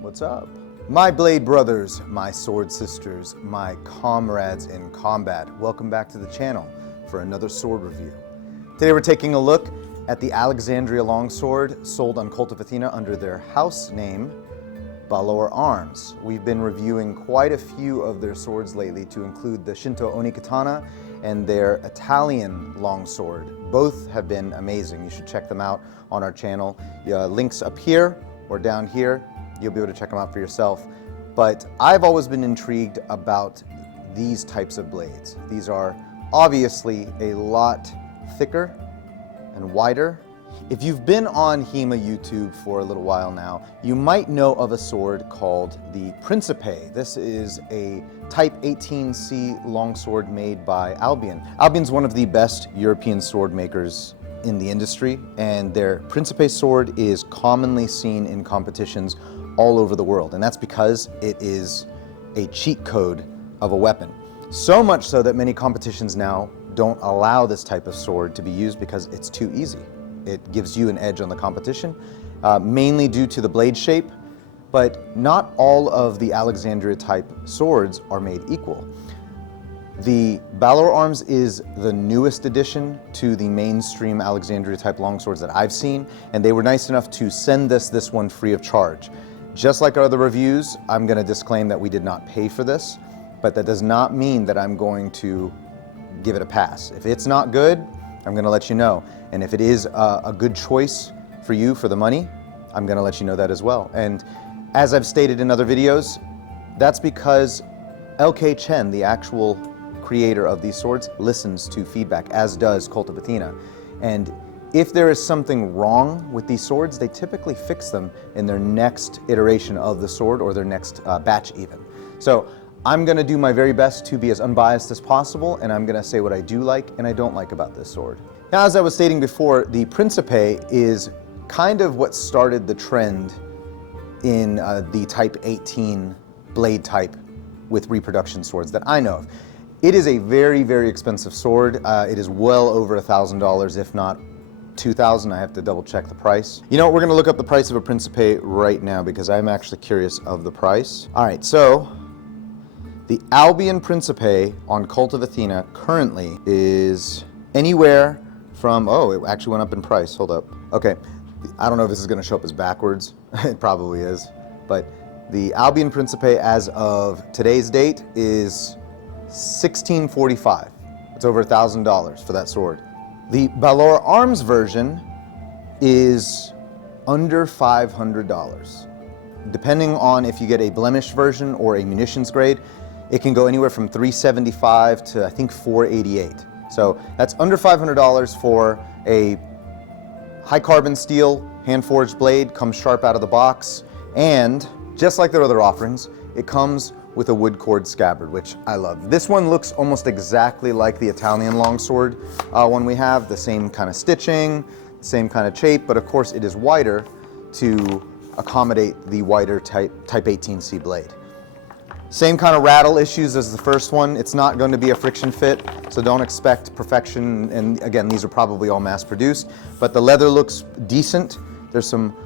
What's up? My blade brothers, my sword sisters, my comrades in combat, welcome back to the channel for another sword review. Today we're taking a look at the Alexandria Longsword, sold on Kult of Athena under their house name, Balaur Arms. We've been reviewing quite a few of their swords lately, to include the Shinto Oni Katana and their Italian longsword. Both have been amazing. You should check them out on our channel. Links up here or down here. You'll be able to check them out for yourself. But I've always been intrigued about these types of blades. These are obviously a lot thicker and wider. If you've been on HEMA YouTube for a little while now, you might know of a sword called the Principe. This is a Type XVIIIc longsword made by Albion. Albion's one of the best European sword makers in the industry, and their Principe sword is commonly seen in competitions all over the world, and that's because it is a cheat code of a weapon. So much so that many competitions now don't allow this type of sword to be used because it's too easy. It gives you an edge on the competition, mainly due to the blade shape, but not all of the Alexandria type swords are made equal. The Balaur Arms is the newest addition to the mainstream Alexandria type longswords that I've seen, and they were nice enough to send us this one free of charge. Just like our other reviews, I'm going to disclaim that we did not pay for this, but that does not mean that I'm going to give it a pass. If it's not good, I'm going to let you know. And if it is a good choice for you for the money, I'm going to let you know that as well. And as I've stated in other videos, that's because LK Chen, the actual creator of these swords, listens to feedback, as does Kult of Athena. And if there is something wrong with these swords, they typically fix them in their next iteration of the sword, or their next batch even. So I'm going to do my very best to be as unbiased as possible, and I'm going to say what I do like and I don't like about this sword. Now, as I was stating before, the Principe is kind of what started the trend in the Type 18 blade type with reproduction swords that I know of. It is a very, very expensive sword. It is well over $1,000, if not $2,000. I have to double check the price. You know what, we're gonna look up the price of a Principe right now because I'm actually curious of the price. All right, so the Albion Principe on Kult of Athena currently is anywhere from, oh, it actually went up in price, hold up. Okay, I don't know if this is gonna show up as backwards. It probably is, but the Albion Principe as of today's date is $1,645. It's over $1,000 for that sword. The Balaur Arms version is under $500. Depending on if you get a blemished version or a munitions grade, it can go anywhere from $375 to I think $488. So that's under $500 for a high carbon steel hand forged blade, comes sharp out of the box, and just like their other offerings, it comes with a wood cord scabbard, which I love. This one looks almost exactly like the Italian longsword one we have, the same kind of stitching, same kind of shape, but of course it is wider to accommodate the wider Type XVIIIc blade. Same kind of rattle issues as the first one. It's not going to be a friction fit, so don't expect perfection, and again, these are probably all mass produced, but the leather looks decent. There's some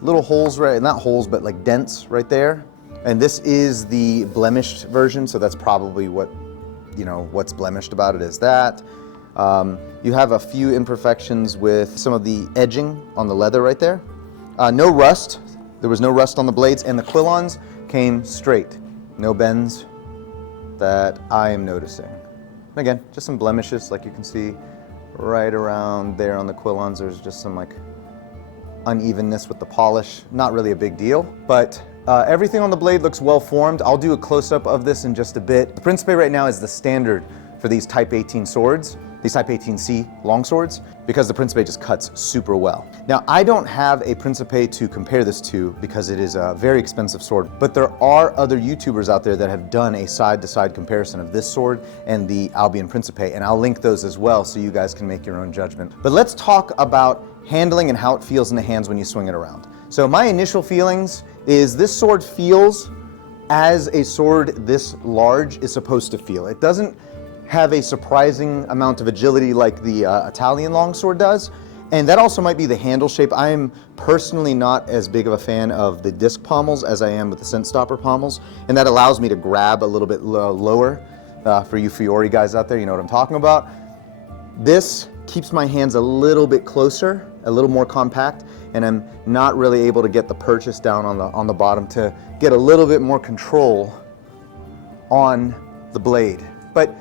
little holes, right, not holes, but like dents right there. And this is the blemished version, so that's probably what, you know, what's blemished about it is that. You have a few imperfections with some of the edging on the leather right there. No rust. There was no rust on the blades, and the quillons came straight. No bends that I am noticing. And again, just some blemishes, like you can see right around there on the quillons. There's just some like unevenness with the polish. Not really a big deal, but everything on the blade looks well formed. I'll do a close-up of this in just a bit. The Principe right now is the standard for these Type 18 swords, these Type 18c longswords, because the Principe just cuts super well. Now, I don't have a Principe to compare this to because it is a very expensive sword, but there are other YouTubers out there that have done a side-to-side comparison of this sword and the Albion Principe, and I'll link those as well so you guys can make your own judgment. But let's talk about handling and how it feels in the hands when you swing it around. So my initial feelings is this sword feels as a sword this large is supposed to feel. It doesn't have a surprising amount of agility like the Italian longsword does. And that also might be the handle shape. I am personally not as big of a fan of the disc pommels as I am with the scent stopper pommels. And that allows me to grab a little bit lower. For you Fiore guys out there, you know what I'm talking about. This keeps my hands a little bit closer, a little more compact, and I'm not really able to get the purchase down on the bottom to get a little bit more control on the blade. But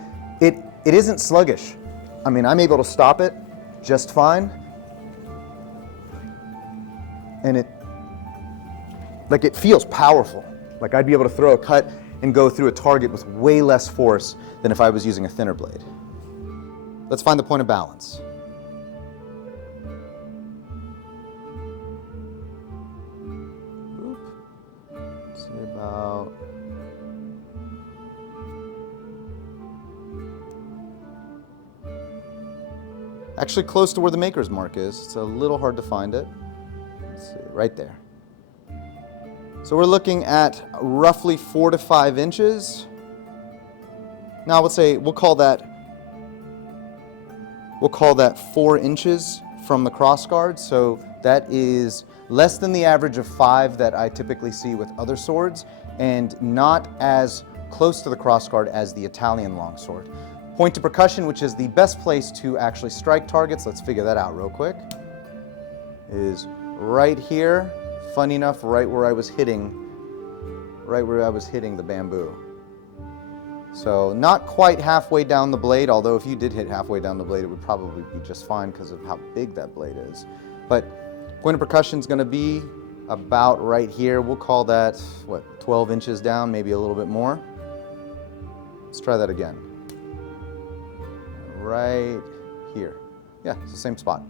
it isn't sluggish. I mean, I'm able to stop it just fine. And it feels powerful. Like I'd be able to throw a cut and go through a target with way less force than if I was using a thinner blade. Let's find the point of balance. Oop. Let's see about... Actually close to where the maker's mark is. It's a little hard to find it. Let's see, right there. So we're looking at roughly 4 to 5 inches. Now we'll call that 4 inches from the crossguard. So that is less than the average of 5 that I typically see with other swords, and not as close to the crossguard as the Italian longsword. Point to percussion, which is the best place to actually strike targets, let's figure that out real quick, is right here. Funny enough, right where I was hitting the bamboo. So not quite halfway down the blade, although if you did hit halfway down the blade, it would probably be just fine because of how big that blade is. But point of percussion is going to be about right here. We'll call that, 12 inches down, maybe a little bit more. Let's try that again. Right here. Yeah, it's the same spot.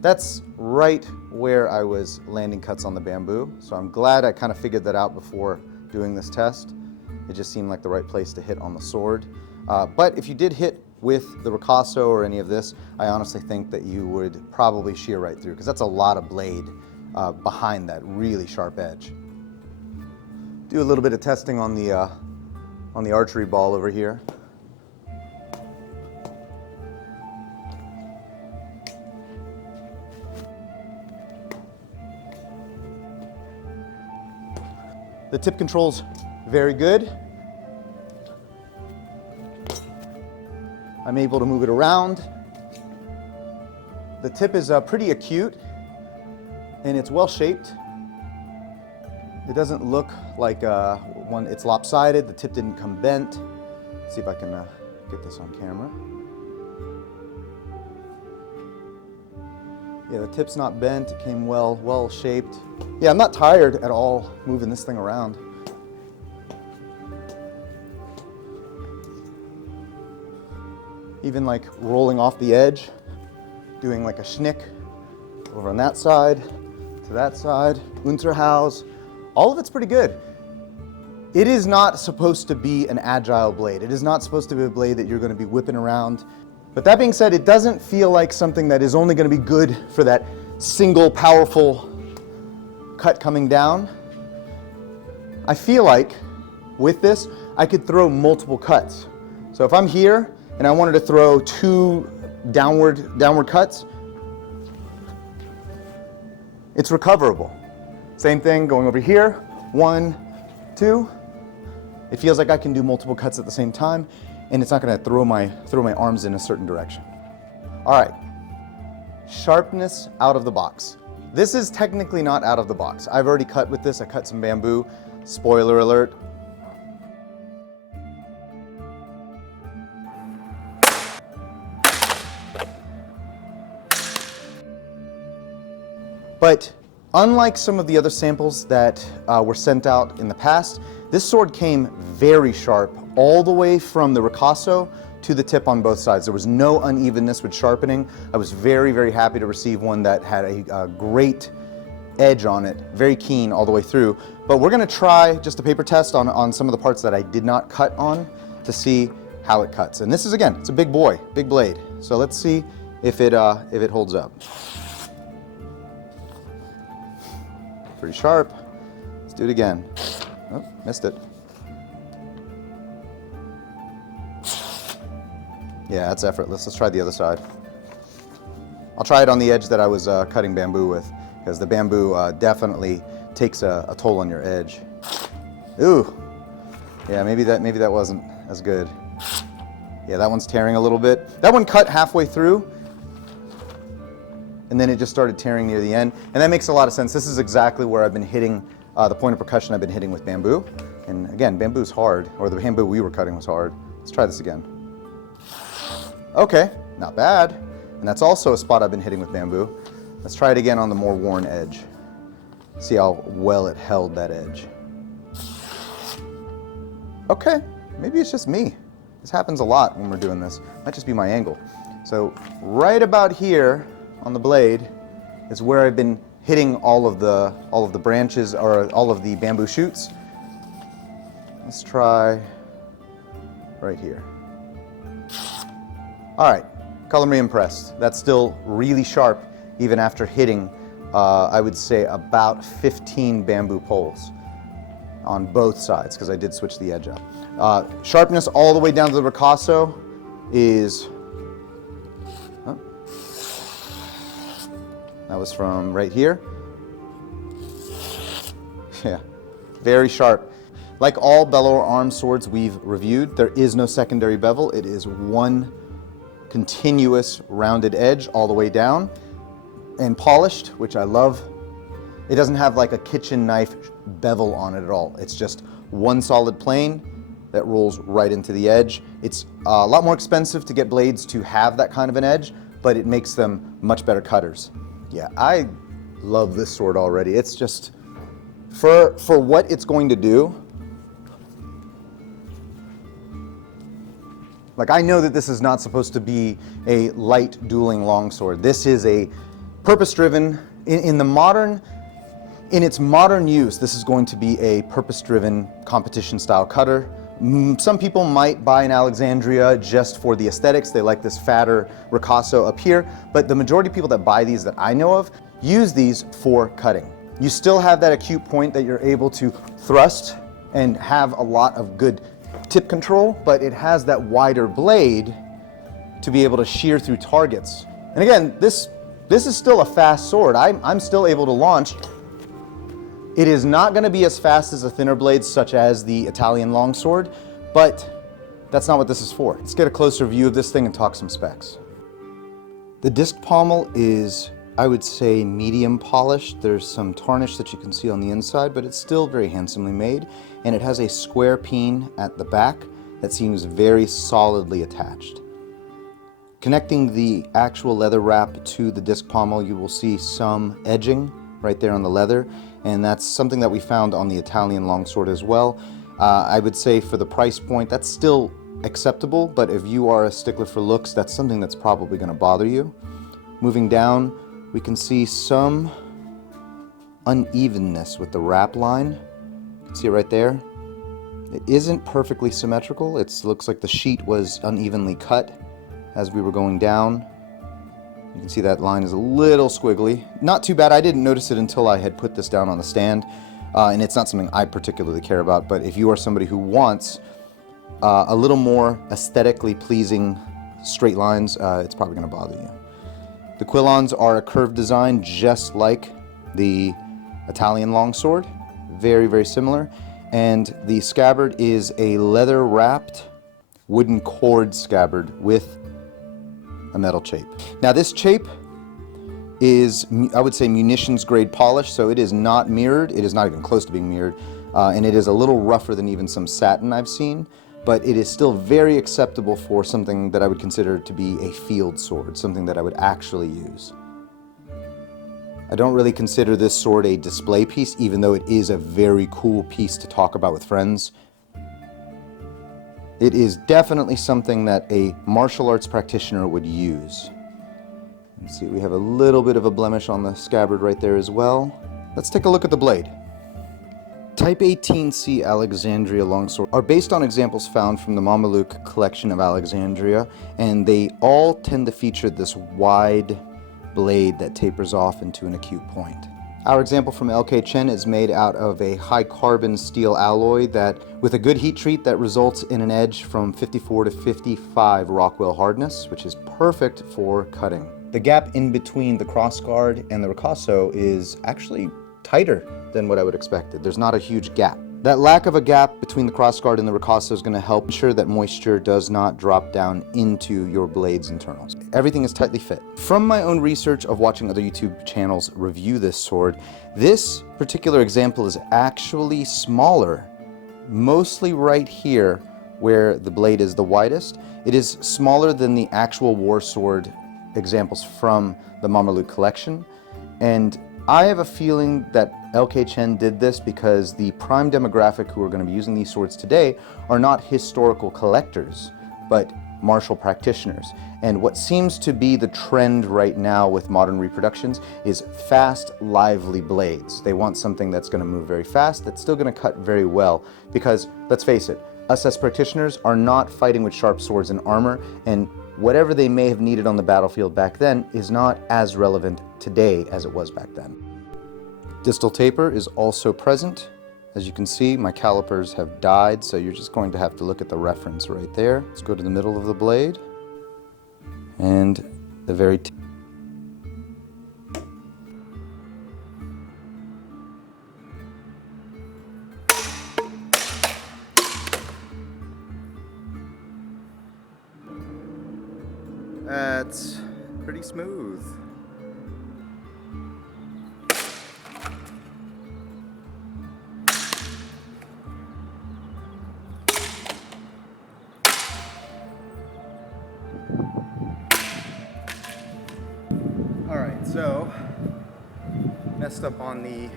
That's right where I was landing cuts on the bamboo, so I'm glad I kind of figured that out before doing this test. It just seemed like the right place to hit on the sword. But if you did hit with the ricasso or any of this, I honestly think that you would probably shear right through, because that's a lot of blade behind that really sharp edge. Do a little bit of testing on the archery ball over here. The tip control's very good. I'm able to move it around. The tip is pretty acute and it's well shaped. It doesn't look like it's lopsided. The tip didn't come bent. Let's see if I can get this on camera. Yeah, the tip's not bent. It came well shaped. Yeah, I'm not tired at all moving this thing around. Even like rolling off the edge, doing like a schnick over on that side, to that side, Unterhaus. All of it's pretty good. It is not supposed to be an agile blade. It is not supposed to be a blade that you're going to be whipping around. But that being said, it doesn't feel like something that is only going to be good for that single powerful cut coming down. I feel like with this, I could throw multiple cuts. So if I'm here and I wanted to throw 2 downward cuts, it's recoverable. Same thing going over here, 1, 2. It feels like I can do multiple cuts at the same time, and it's not going to throw my arms in a certain direction. All right, sharpness out of the box. This is technically not out of the box. I've already cut with this. I cut some bamboo. Spoiler alert. But unlike some of the other samples that were sent out in the past, this sword came very sharp all the way from the ricasso to the tip on both sides. There was no unevenness with sharpening. I was very, very happy to receive one that had a great edge on it, very keen all the way through. But we're gonna try just a paper test on some of the parts that I did not cut on to see how it cuts. And this is, again, it's a big boy, big blade. So let's see if it holds up. Pretty sharp. Let's do it again. Oh, missed it. Yeah, that's effortless. Let's try the other side. I'll try it on the edge that I was cutting bamboo with, because the bamboo definitely takes a toll on your edge. Ooh, yeah, maybe that wasn't as good. Yeah, that one's tearing a little bit. That one cut halfway through, and then it just started tearing near the end. And that makes a lot of sense. This is exactly where I've been hitting, the point of percussion I've been hitting with bamboo. And again, bamboo's hard, or the bamboo we were cutting was hard. Let's try this again. Okay, not bad. And that's also a spot I've been hitting with bamboo. Let's try it again on the more worn edge. See how well it held that edge. Okay, maybe it's just me. This happens a lot when we're doing this. Might just be my angle. So right about here on the blade is where I've been hitting all of the branches, or all of the bamboo shoots. Let's try right here. All right, color me impressed. That's still really sharp even after hitting, I would say, about 15 bamboo poles on both sides, because I did switch the edge up. Sharpness all the way down to the ricasso is, that was from right here. Yeah, very sharp. Like all Balaur Arms swords we've reviewed, there is no secondary bevel. It is one continuous rounded edge all the way down, and polished, which I love. It doesn't have like a kitchen knife bevel on it at all. It's just one solid plane that rolls right into the edge. It's a lot more expensive to get blades to have that kind of an edge, but it makes them much better cutters. Yeah, I love this sword already. It's just, for what it's going to do, like, I know that this is not supposed to be a light dueling longsword. This is a purpose-driven, in its modern use, this is going to be a purpose-driven competition-style cutter. Some people might buy an Alexandria just for the aesthetics. They like this fatter ricasso up here, but the majority of people that buy these that I know of use these for cutting. You still have that acute point that you're able to thrust and have a lot of good tip control, but it has that wider blade to be able to shear through targets. And again, this is still a fast sword. I'm still able to launch. It is not going to be as fast as the thinner blades such as the Italian longsword, but that's not what this is for. Let's get a closer view of this thing and talk some specs. The disc pommel is, I would say, medium polished. There's some tarnish that you can see on the inside, but it's still very handsomely made. And it has a square peen at the back that seems very solidly attached. Connecting the actual leather wrap to the disc pommel, you will see some edging right there on the leather, and that's something that we found on the Italian longsword as well. I would say for the price point, that's still acceptable, but if you are a stickler for looks, that's something that's probably going to bother you. Moving down, we can see some unevenness with the wrap line. You can see it right there. It isn't perfectly symmetrical. It looks like the sheet was unevenly cut as we were going down. You can see that line is a little squiggly. Not too bad. I didn't notice it until I had put this down on the stand. And it's not something I particularly care about, but if you are somebody who wants a little more aesthetically pleasing straight lines, it's probably going to bother you. The quillons are a curved design just like the Italian longsword. Very, very similar. And the scabbard is a leather wrapped wooden cord scabbard with a metal chape. Now this chape is, I would say, munitions grade polish, so it is not mirrored. It is not even close to being mirrored, and it is a little rougher than even some satin I've seen, but it is still very acceptable for something that I would consider to be a field sword, something that I would actually use. I don't really consider this sword a display piece, even though it is a very cool piece to talk about with friends. It is definitely something that a martial arts practitioner would use. Let's see, we have a little bit of a blemish on the scabbard right there as well. Let's take a look at the blade. Type XVIIIc Alexandria Longsword are based on examples found from the Mameluke collection of Alexandria, and they all tend to feature this wide blade that tapers off into an acute point. Our example from LK Chen is made out of a high carbon steel alloy that, with a good heat treat, that results in an edge from 54 to 55 Rockwell hardness, which is perfect for cutting. The gap in between the crossguard and the ricasso is actually tighter than what I would expect. There's not a huge gap. That lack of a gap between the crossguard and the ricasso is going to help ensure that moisture does not drop down into your blade's internals. Everything is tightly fit. From my own research of watching other YouTube channels review this sword, this particular example is actually smaller, mostly right here where the blade is the widest. It is smaller than the actual war sword examples from the Mameluke collection, and I have a feeling that LK Chen did this because the prime demographic who are going to be using these swords today are not historical collectors, but martial practitioners. And what seems to be the trend right now with modern reproductions is fast, lively blades. They want something that's going to move very fast, that's still going to cut very well, because let's face it, us as practitioners are not fighting with sharp swords and armor, and whatever they may have needed on the battlefield back then is not as relevant today as it was back then. Distal taper is also present. As you can see, my calipers have died, so you're just going to have to look at the reference right there. Let's go to the middle of the blade and the very tip. That's pretty smooth. All right, so messed up on the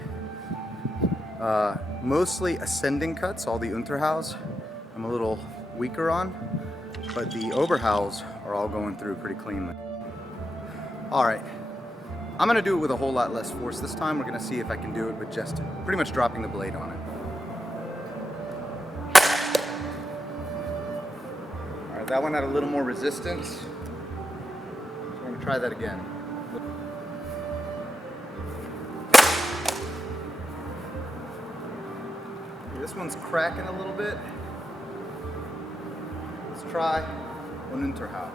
mostly ascending cuts, all the Unterhaus I'm a little weaker on, but the Oberhaus are all going through pretty cleanly. All right, I'm gonna do it with a whole lot less force this time. We're gonna see if I can do it with just pretty much dropping the blade on it. All right, that one had a little more resistance, so I'm gonna try that again. This one's cracking a little bit. Let's try one Unterhau.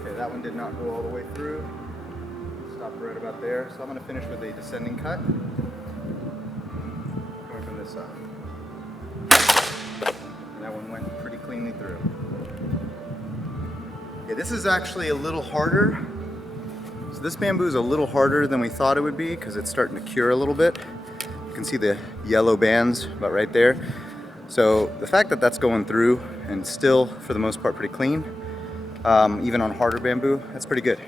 Okay, that one did not go all the way through. Stopped right about there. So I'm going to finish with a descending cut. Going from this side. And that one went pretty cleanly through. Okay, this is actually a little harder. So this bamboo is a little harder than we thought it would be because it's starting to cure a little bit. You can see the yellow bands about right there. So the fact that that's going through and still, for the most part, pretty clean, even on harder bamboo, that's pretty good.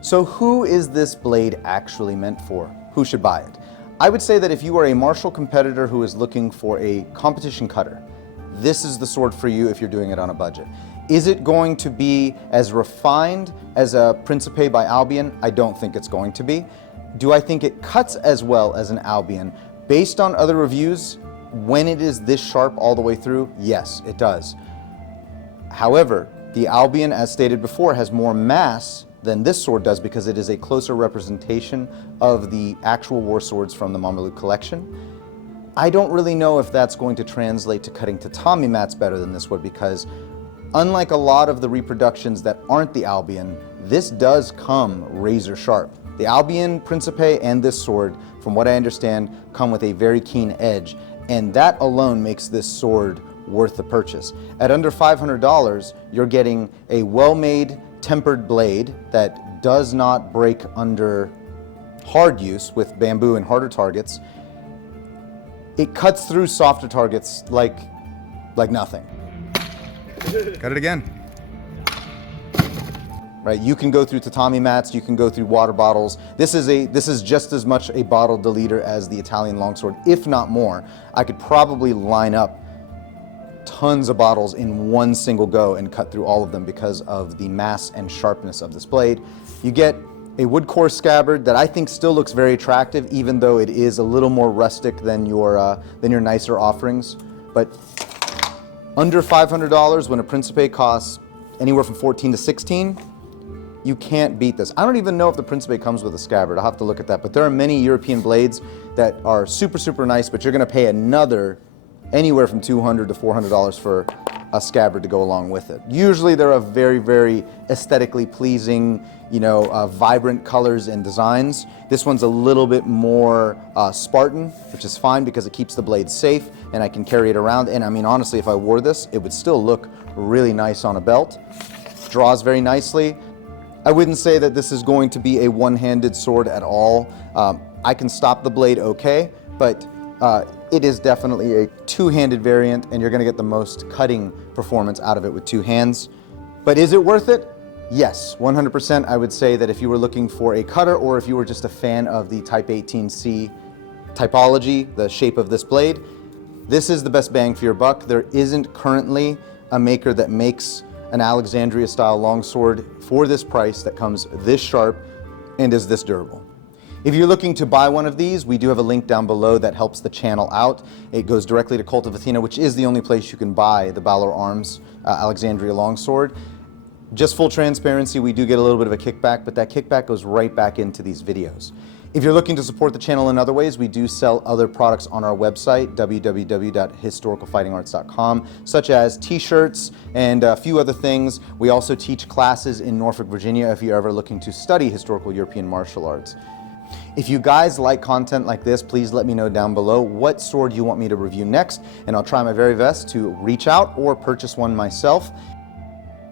So who is this blade actually meant for? Who should buy it? I would say that if you are a martial competitor who is looking for a competition cutter, this is the sword for you if you're doing it on a budget. Is it going to be as refined as a Principe by Albion? I don't think it's going to be. Do I think it cuts as well as an Albion? Based on other reviews, when it is this sharp all the way through, yes, it does. However, the Albion, as stated before, has more mass than this sword does because it is a closer representation of the actual war swords from the Mameluke collection. I don't really know if that's going to translate to cutting tatami mats better than this would, because unlike a lot of the reproductions that aren't the Albion, this does come razor sharp. The Albion, Principe, and this sword, from what I understand, come with a very keen edge, and that alone makes this sword worth the purchase. At under $500, you're getting a well-made tempered blade that does not break under hard use with bamboo and harder targets. It cuts through softer targets like nothing. Cut it again. Right, you can go through tatami mats, you can go through water bottles. This is just as much a bottle deleter as the Italian longsword, if not more. I could probably line up tons of bottles in one single go and cut through all of them because of the mass and sharpness of this blade. You get a wood core scabbard that I think still looks very attractive, even though it is a little more rustic than your nicer offerings. But under $500, when a Principe costs anywhere from $14 to $16, You can't beat this. I don't even know if the Principe comes with a scabbard. I'll have to look at that. But there are many European blades that are super, super nice, but you're gonna pay anywhere from $200 to $400 for a scabbard to go along with it. Usually they're a very, very aesthetically pleasing, vibrant colors and designs. This one's a little bit more Spartan, which is fine because it keeps the blade safe and I can carry it around. And I mean, honestly, if I wore this, it would still look really nice on a belt. Draws very nicely. I wouldn't say that this is going to be a one-handed sword at all. I can stop the blade okay, but it is definitely a two-handed variant and you're gonna get the most cutting performance out of it with two hands. But is it worth it? Yes, 100%. I would say that if you were looking for a cutter or if you were just a fan of the Type XVIIIc typology, the shape of this blade, this is the best bang for your buck. There isn't currently a maker that makes an Alexandria style longsword for this price that comes this sharp and is this durable. If you're looking to buy one of these, we do have a link down below that helps the channel out. It goes directly to Kult of Athena, which is the only place you can buy the Balaur Arms Alexandria Longsword. Just full transparency, we do get a little bit of a kickback, but that kickback goes right back into these videos. If you're looking to support the channel in other ways, we do sell other products on our website, www.historicalfightingarts.com, such as t-shirts and a few other things. We also teach classes in Norfolk, Virginia, if you're ever looking to study historical European martial arts. If you guys like content like this, please let me know down below what sword you want me to review next, and I'll try my very best to reach out or purchase one myself.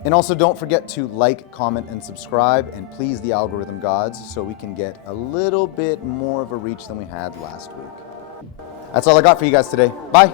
And also don't forget to like, comment, and subscribe, and please the algorithm gods so we can get a little bit more of a reach than we had last week. That's all I got for you guys today. Bye.